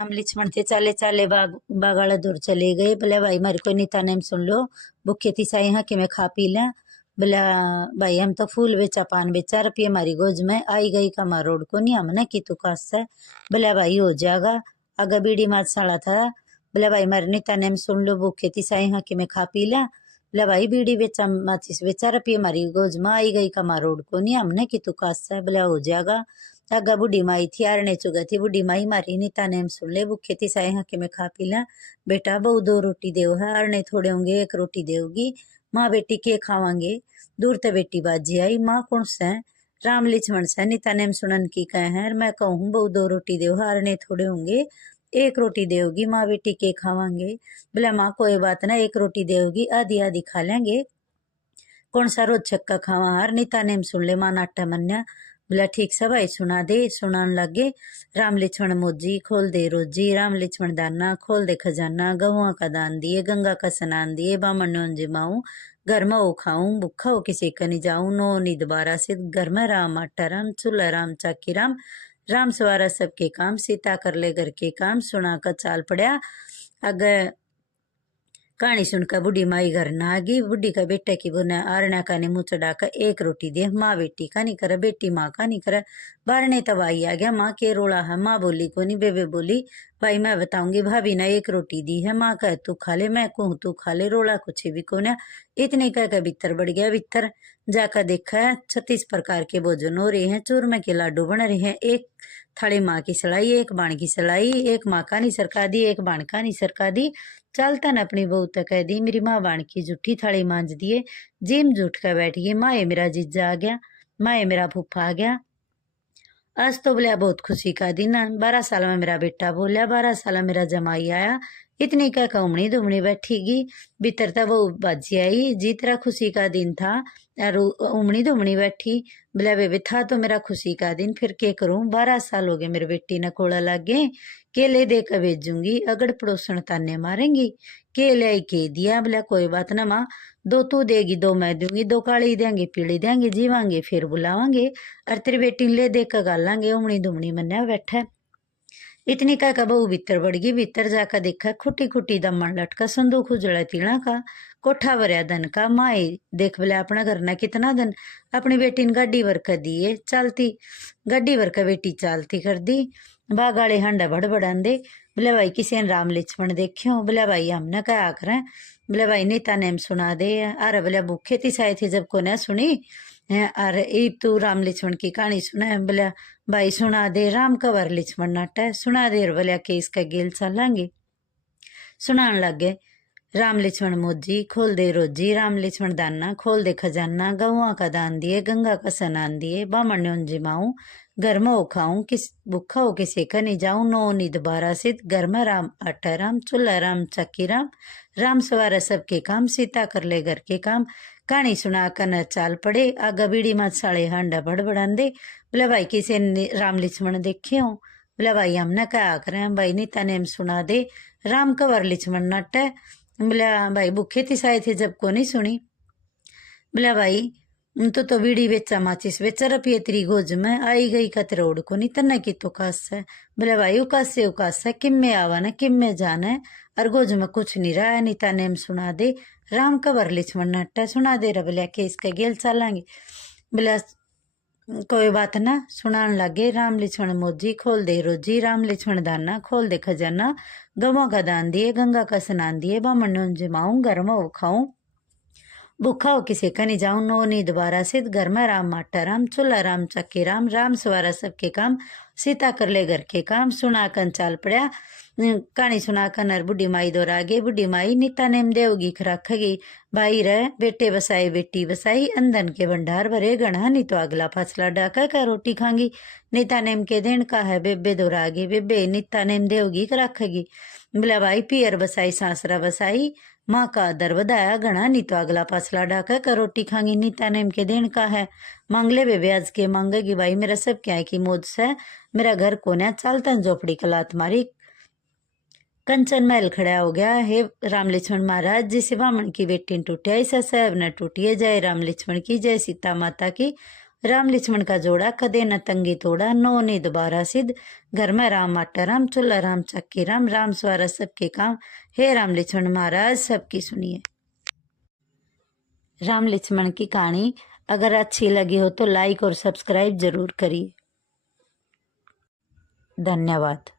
हम लक्ष्मण थे चाले चाले बागाड़ा दूर चले गए। बोले भाई मारे को नीता नेम सुन लो, भूखे थी साई हाँ कि मैं खा पी लें। बोला भाई हम तो फूल बेचा पान बेचा, रुपये हमारी गोज में आई गई का मार रोड को नहीं हमने की तू कास है। बोला भाई हो जाएगा। अगर बीड़ी मात साड़ा था। बोला भाई मारे नीता नेम सुन लो, भूखे थी साई हाँ कि मैं खा पी लें। बोला भाई बीड़ी बेचा माचिस बेचा, रुपये हमारी गोज में आई गई का मार रोड को नहीं हमने की तू कास है। बोला हो जाएगा। अगा बुढ़ी माई थी आरने चुगा थी, बुढ़ी माई मारी नीता नेम सुन ले, भूखे थी साई हाँ कि मैं खा पी ला। बेटा बहु दो रोटी देव है, आरने थोड़े होंगे एक रोटी देवगी। माँ बेटी के खावांगे। दूर ते बेटी बाजी आई, माँ कौन से राम लक्ष्मण से नीता नेम सुनन की कहे हैं। मैं कहूँ बहु दो रोटी देव है, आरने थोड़े होंगे एक रोटी देवगी, माँ बेटी के खावांगे। बोला माँ कोई बात ना, एक रोटी देवगी आधी आधी खा लेंगे। कौन सा रोज छक्का खावा हार नीता नेम सुन ले, माँ नाटा मन्या। बोला ठीक सब भाई सुना दे। सुनान लगे। राम लक्ष्मण मोजी खोल दे रोजी, राम लक्ष्मण दाना खोल दे खजाना, गहुआ का दान दिए गंगा का स्नान दिए, बामन न्योन जिमाऊं घर में ओ खाऊं, भूखा हो किसी कनी जाऊं, नो निद बारा सिद्ध घर में राम आटा राम, चूल्हा राम चाकी राम, राम सवारा सबके काम, सीता कर ले घर के काम, सुना का चाल पड़ा। अगर कहानी सुनकर बुढ़ी माई घर ना आ गई। बुढ़ी का बेटा की बोने आरण्या का ने मुंह चढ़ाकर एक रोटी दे, माँ बेटी का नहीं करे, बेटी माँ का नहीं करे। बारने तब आई आ गया, माँ के रोड़ा है। माँ बोली को नहीं, बेबे बोली भाई मैं बताऊंगी, भाभी ने एक रोटी दी है, माँ कह तू खा ले, मैं कहूँ तू खा ले, रोड़ा कुछ भी को ना। इतने कह कर भीतर बढ़ गया। भीतर जाकर देखा है 36 प्रकार के भोजन हो रहे हैं, चूरमे के लाडू बन रहे हैं। एक थाली माँ की सलाई, एक बाण की सलाई, एक माँ का नहीं सरका दी, एक बाण का नहीं सरका दी। चलता न अपनी बहू तक कह दी, मेरी माँ बाण की जूठी थाली मांझ दिए। जिम जूठ कर बैठ गई, माँ ये मेरा जीजा आ गया, माँ ये मेरा फूफा आ गया। आज तो बोलिया बहुत खुशी का दिन है, 12 साल में मेरा बेटा बोलिया, 12 साल में मेरा जमाई आया। इतनी क्या कमड़ी दुमड़ी बैठीगी। भीतर तब वो बाजी आई, जी तेरा खुशी का दिन था और उमड़ी दुमड़ी बैठी। बोला बेबे था तो मेरा खुशी का दिन, फिर क्या करूं, 12 साल हो गए मेरे बेटी ने कोड़ा लग गए। केले दे कर भेजूंगी, अगड़ पड़ोसन ताने मारेंगी। केले आई के दिया। बोला कोई बात ना माँ, दो तू देगी दो मैं दूंगी, दो काली देंगे पीली देंगे, जीवांगे फिर बुलावांगे। और तेरी बेटी ले देख कर गालांगे। उमड़ी दुमड़ी मन्या बैठा। इतनी का बहू भीतर बढ़ गई। भीतर जाकर देखा खुटी खुटी दमन लटका, संदूक उजड़ा तीणा का, कोठा भरया धन का। माए देख बोले अपना घर ना कितना धन। अपनी बेटी ने गाड़ी भर कर दिए चलती, गाड़ी भर कर बेटी चालती कर दी। बागाड़े हांडा बड़बड़ान दे। बोले भाई किसी ने राम लक्ष्मण देखियो। बोले भाई हमने क्या आखर। बोले भाई नीता नेम सुना दे। अरे बोले भूखे थी शायद थी जब को न सुनी है, अरे ईब तू राम लक्ष्मण की कहानी सुना है। बोला भाई सुना दे, राम कवर लक्ष्मण नाटा सुना दे। बोलिया के इसका गेल चलेंगे। सुनान लगे। राम लक्ष्मण मोजी खोल दे रोजी, राम लक्ष्मण दाना खोल दे खजाना, गहुआ का दान दिए गंगा का स्नान दिए, बामन न्योन जिमाऊं घर में ओ खाऊं, किस भूखा हो किसी का नहीं जाऊं, नो निद बारा सिद्ध घर में राम आटा राम, चूल्हा राम चाकी राम, राम सवारा सबके काम, सीता कर ले घर के काम। कहानी सुना कर न चाल पड़े। आगा बीड़ी मत साले हांडा बड़बड़ान दे। बोला भाई किसी ने राम लक्ष्मण देखे हो। बोला भाई हमने क्या करें, भाई नीता नेम सुना दे, राम कवर लक्ष्मण नाटा। बोला भाई भूखे थी साए थे जब को नहीं सुनी। बोला भाई तो बीड़ी बेचा माचिस बेचा, रुपये तेरी गोज में आई गई कतरोड़ को नहीं तना की तो कास है। बोला भाई उकास है किम में आवा ना किम में जाना है, और गोज में कुछ नहीं रहा है। नीता नेम सुना दे, राम कबर लक्ष्मण नट्टा सुना दे रहा। बोला के इसका गेल चलेंगे। बोला कोई बात ना, सुनान लगे। राम लक्ष्मण मोजी खोल दे रोजी, राम लक्ष्मण दाना खोल दे खजाना, गवों का दान दिए गंगा का स्नान दिए, बामन जिमाऊं घर में वो खाऊं, भूखा हो किसी का नहीं जाऊं, नो नी दोबारा सिद्ध घर में राम माटा राम, चूल्हा राम चक्की राम, राम सवारा सबके काम, सीता कर ले घर के काम। सुना कन चाल पड़ा। कहानी सुना कर नर बुढ़ी माई दौर आगे। बुढ़ी माई नीता नेम देवगी रखेगी, भाई रे बेटे बसाई बेटी बसाई, अंधन के भंडार भरे गणा, नहीं तो अगला फसला डाका का रोटी खांगी। नीता नेम के देन का है बेबे दौर आगे, बेबे नीता नेम देवगी रखेगी। बोला भाई पियर बसाई सासरा बसाई, माँ का आदर बधाया गणा, नहीं तो अगला पासला डाका का रोटी खांगी। नीता नेम के देन का है, मांगले बेबे आज के मांगेगी, भाई मेरा सब क्या है की मौज से, मेरा घर कोने चलता झोपड़ी कलात मारी। कंचन महल खड़ा हो गया। हे राम लक्ष्मण महाराज, जिसे बामन की बेटी ने टूटिया ऐसा सब न टूटिए। जय राम लक्ष्मण की, जय सीता माता की, राम लक्ष्मण का जोड़ा कदे न तंगी तोड़ा, नो ने दोबारा सिद्ध, घर में राम आटा राम, चूल्हा राम चक्की राम, राम सवारा सबके काम, हे राम लक्ष्मण महाराज सबकी सुनिए। राम लक्ष्मण की कहानी अगर अच्छी लगी हो तो लाइक और सब्सक्राइब जरूर करिए। धन्यवाद।